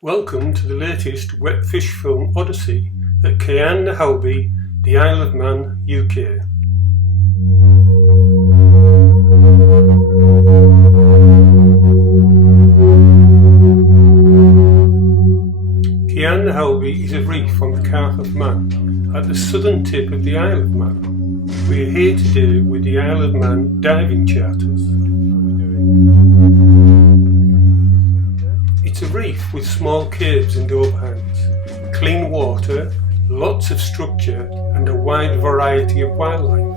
Welcome to the latest wet fish film odyssey at Kione Ny Halby, the Isle of Man, UK. Kione Ny Halby is a reef on the Isle of Man, at the southern tip of the Isle of Man. We are here today with the Isle of Man diving charters. It's a reef with small caves and overhangs, clean water, lots of structure and a wide variety of wildlife.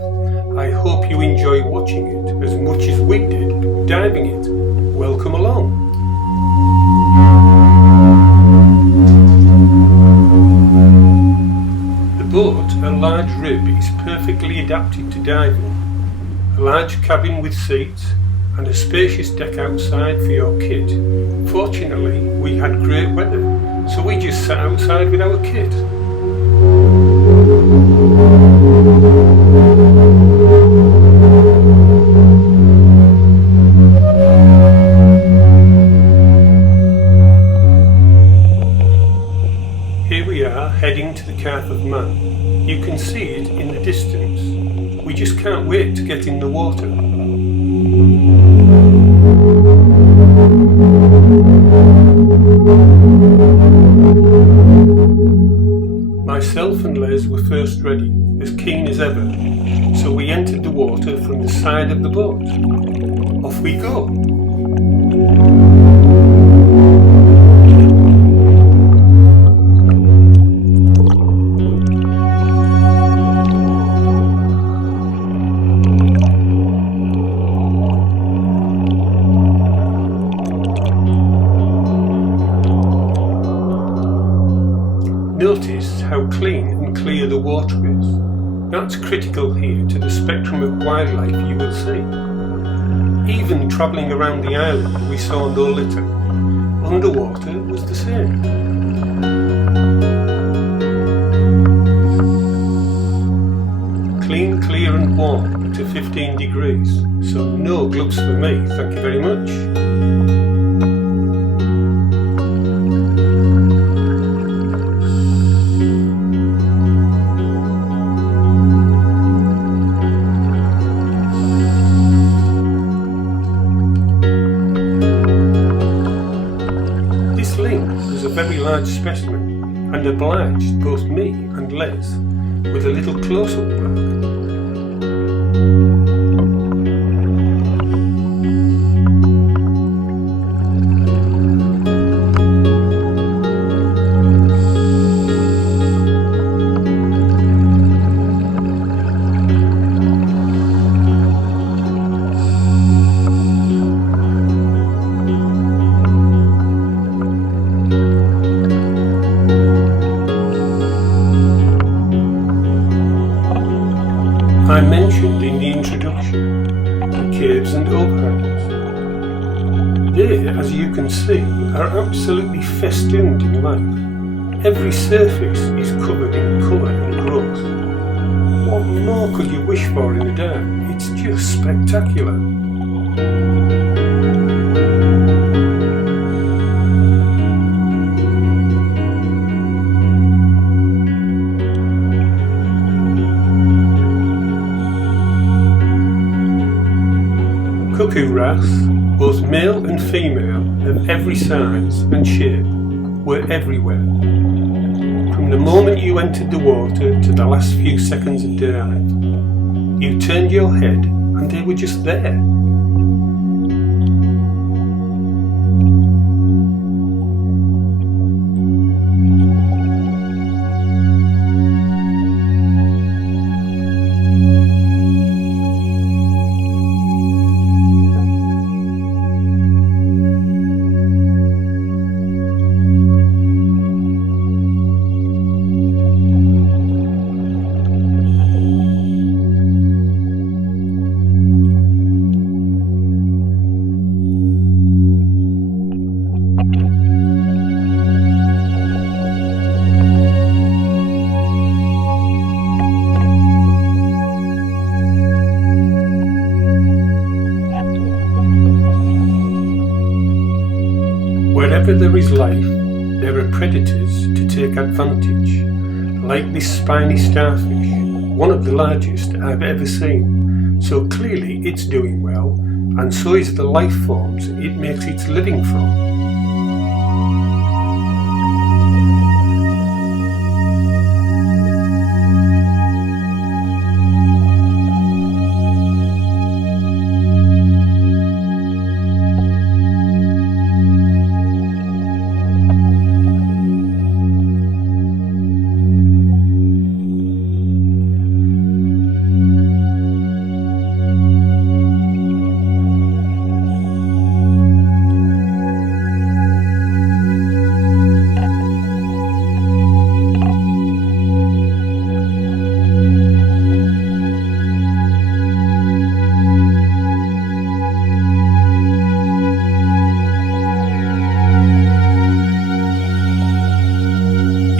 I hope you enjoy watching it as much as we did diving it. Welcome along. The boat, a large rib, is perfectly adapted to diving. A large cabin with seats and a spacious deck outside for your kit. Fortunately, we had great weather, so we just sat outside with our kit. Here we are, heading to the Isle of Man. You can see it in the distance. We just can't wait to get in the water. Myself and Les were first ready, as keen as ever, so we entered the water from the side of the boat. Off we go! Notice how clean and clear the water is. That's critical here to the spectrum of wildlife you will see. Even travelling around the island we saw no litter. Underwater was the same. Clean, clear and warm to 15 degrees, so no gloves for me, thank you very much. Was a very large specimen and obliged both me and Les with a little close-up work. I mentioned in the introduction the caves and overhangs. They, as you can see, are absolutely festooned in life. Every surface is covered in colour and growth. What more could you wish for in a dam? It's just spectacular. Cuckoo wrasse, both male and female, of every size and shape, were everywhere. From the moment you entered the water to the last few seconds of dive, you turned your head and they were just there. wherever there is life, there are predators to take advantage, like this spiny starfish, one of the largest I've ever seen. So clearly it's doing well, and so is the life forms it makes its living from.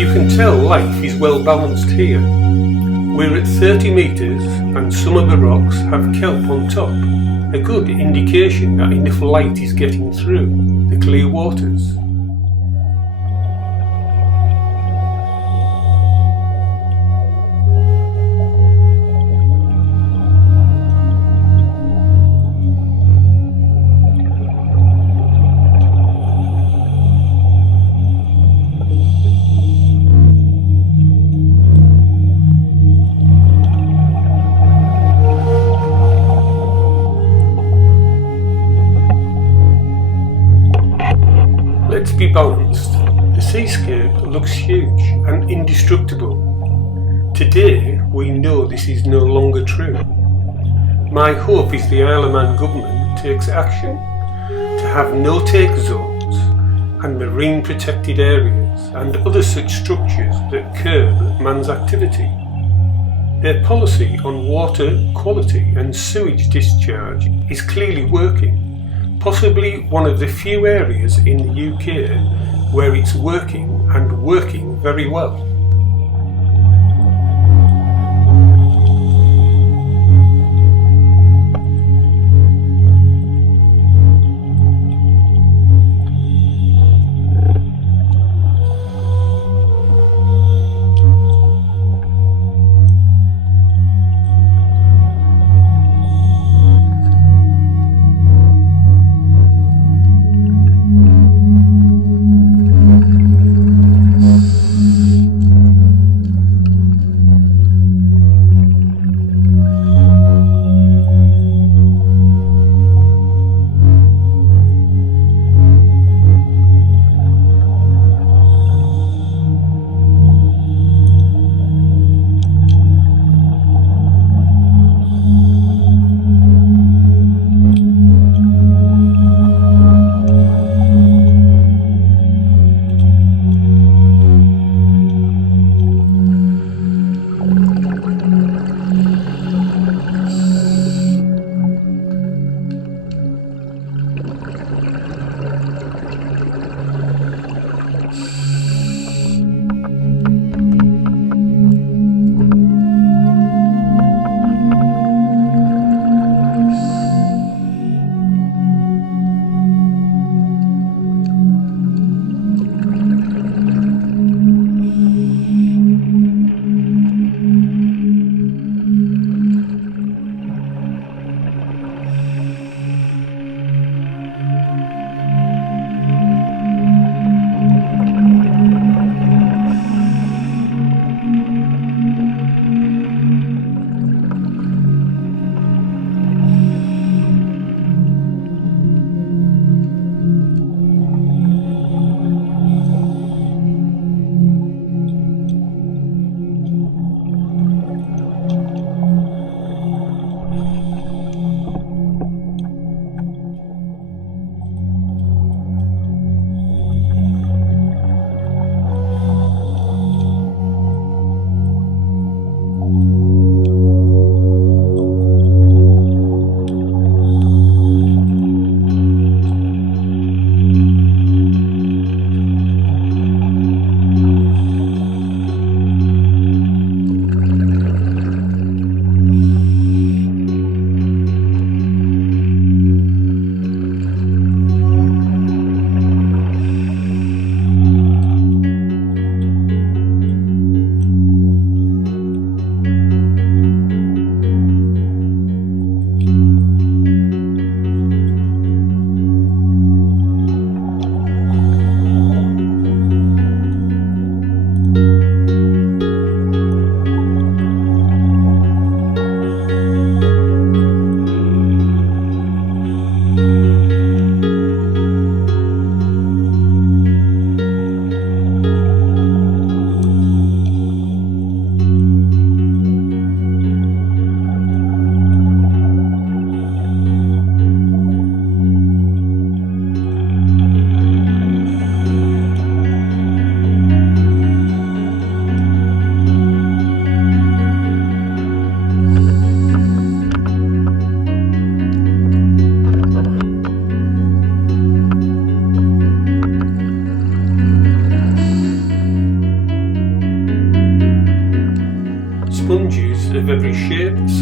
You can tell life is well balanced here. We're at 30 metres and some of the rocks have kelp on top, a good indication that enough light is getting through the clear waters. Let's be balanced. The seascape looks huge and indestructible. Today we know this is no longer true. My hope is the Isle of Man government takes action to have no-take zones and marine protected areas and other such structures that curb man's activity. Their policy on water quality and sewage discharge is clearly working. Possibly one of the few areas in the UK where it's working and working very well.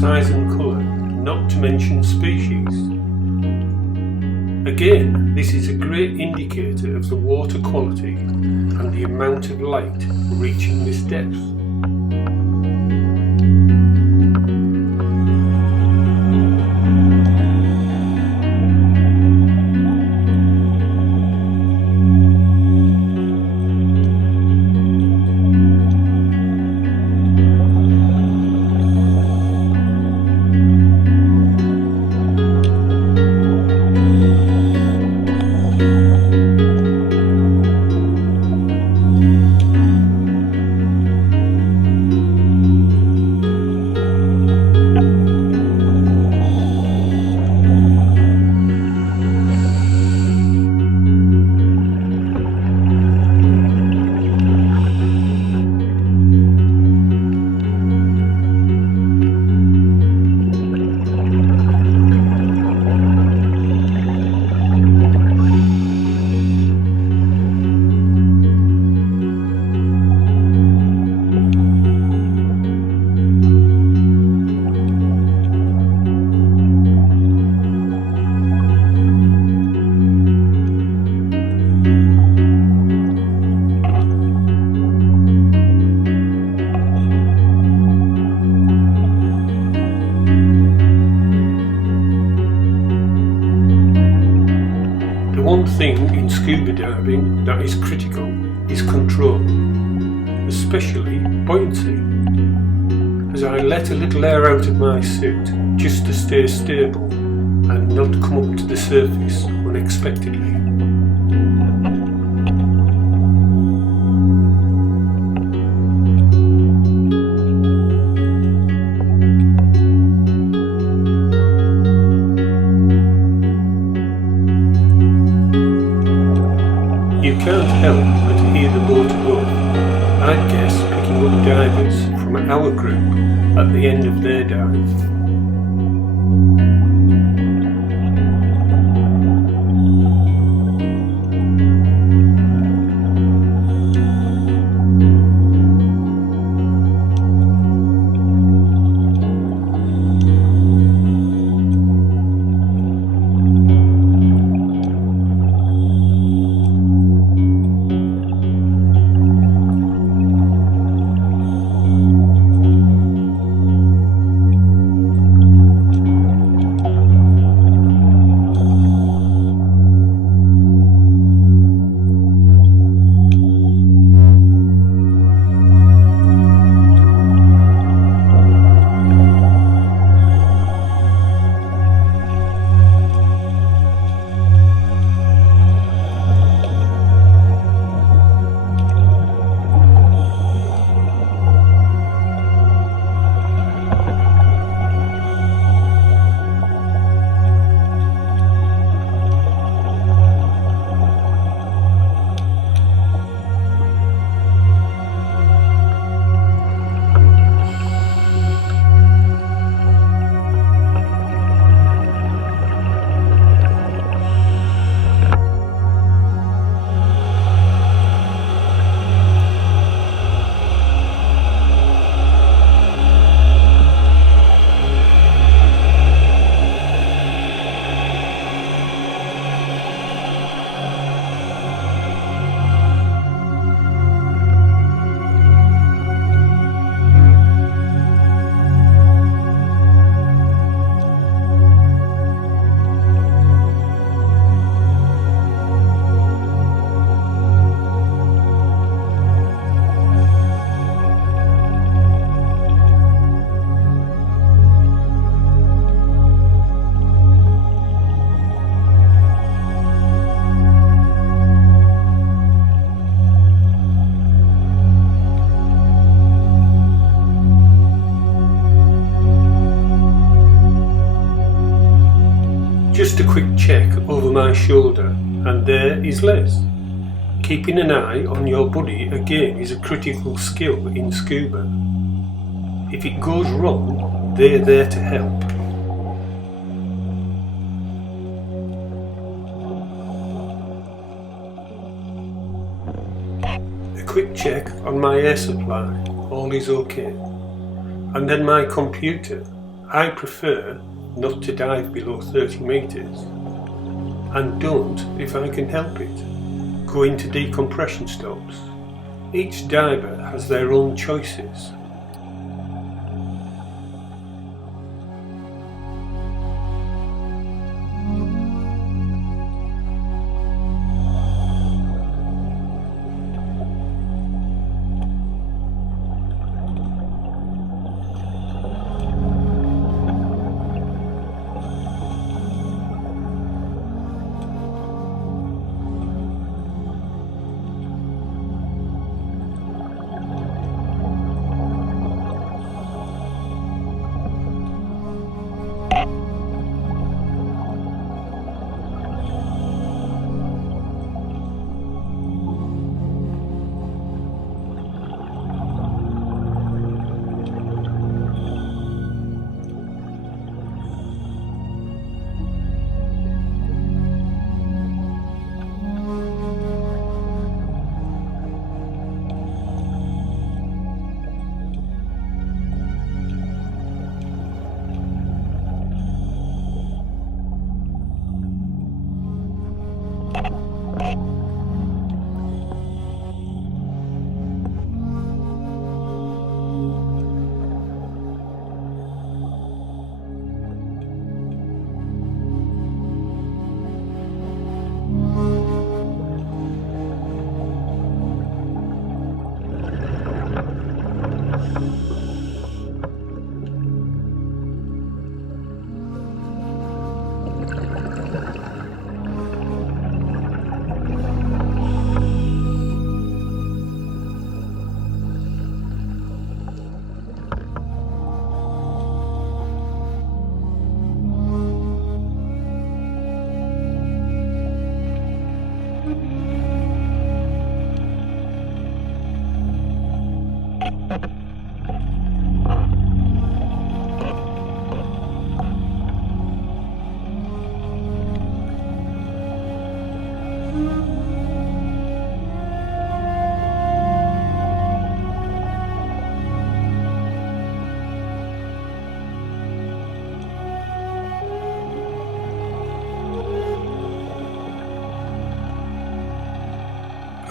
size and colour, not to mention species. Again, this is a great indicator of the water quality and the amount of light reaching this depth. One thing in scuba diving that is critical is control, especially buoyancy, as I let a little air out of my suit just to stay stable and not come up to the surface unexpectedly. You can't help but hear the boat above, I'd guess picking up divers from our group at the end of their dive. Just a quick check over my shoulder, and there is Les. Keeping an eye on your buddy again is a critical skill in scuba. If it goes wrong, they're there to help. A quick check on my air supply, all is okay. And then my computer, I prefer not to dive below 30 metres, and don't if I can help it go into decompression stops. Each diver has their own choices.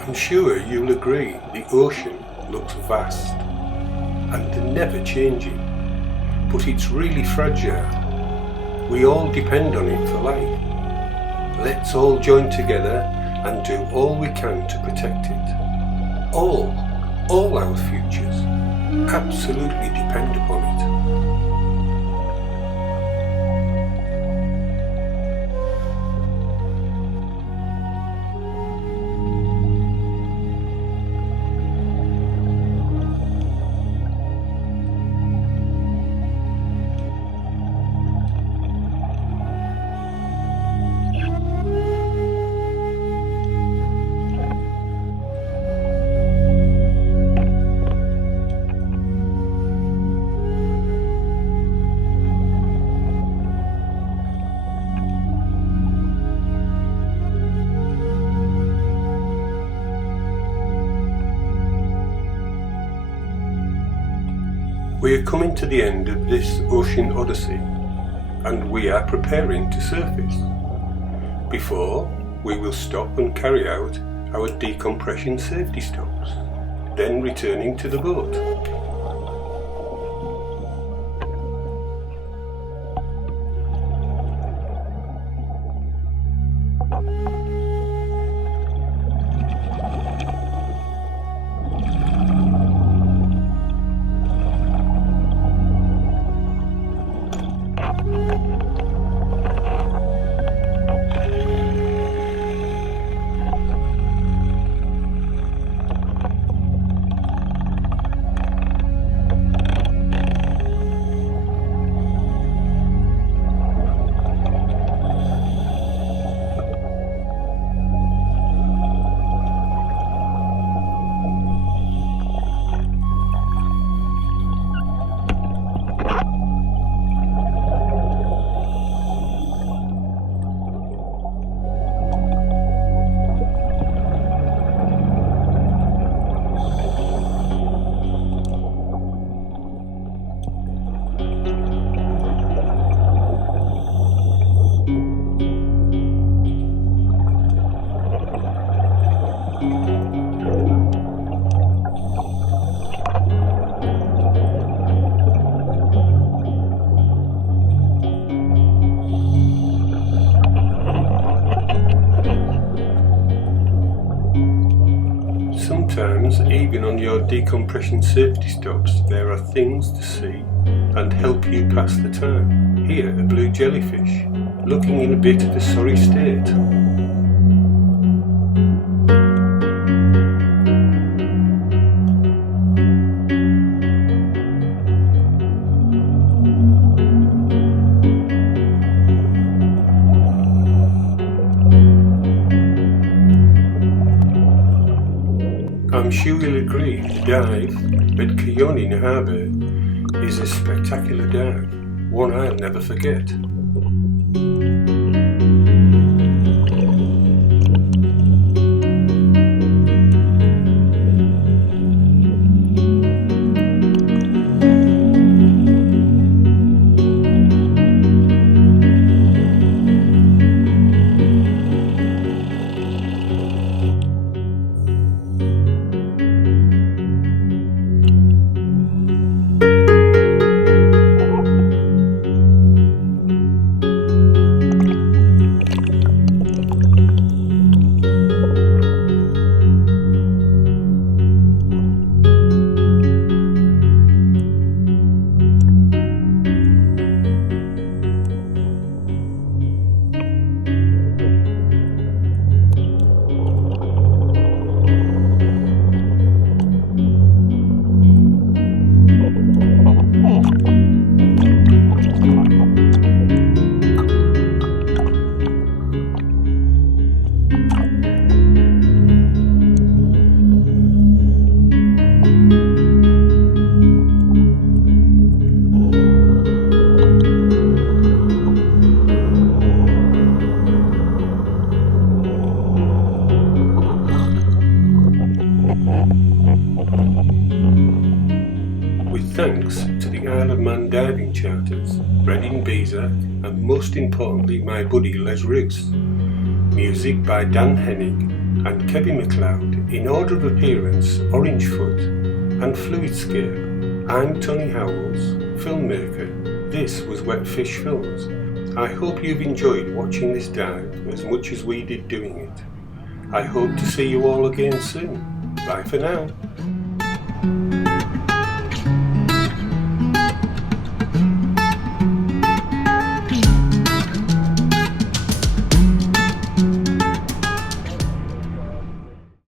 I'm sure you'll agree the ocean looks vast and never changing, but it's really fragile. We all depend on it for life. Let's all join together and do all we can to protect it. All our futures absolutely depend upon it. We are coming to the end of this ocean odyssey, and we are preparing to surface. Before, we will stop and carry out our decompression safety stops, then returning to the boat. Sometimes, even on your decompression safety stops, there are things to see and help you pass the time. Here, a blue jellyfish, looking in a bit of a sorry state. I'm sure you'll agree the dive at Kione Ny Halby is a spectacular dive, one I'll never forget. With thanks to the Isle of Man diving charters, Brendan Bezak, and most importantly my buddy Les Riggs. Music by Dan Hennig and Kevin MacLeod in order of appearance Orangefoot and Fluidscape. I'm Tony Howells, filmmaker. This was Wet Fish Films. I hope you've enjoyed watching this dive as much as we did doing it. I hope to see you all again soon. Bye for now.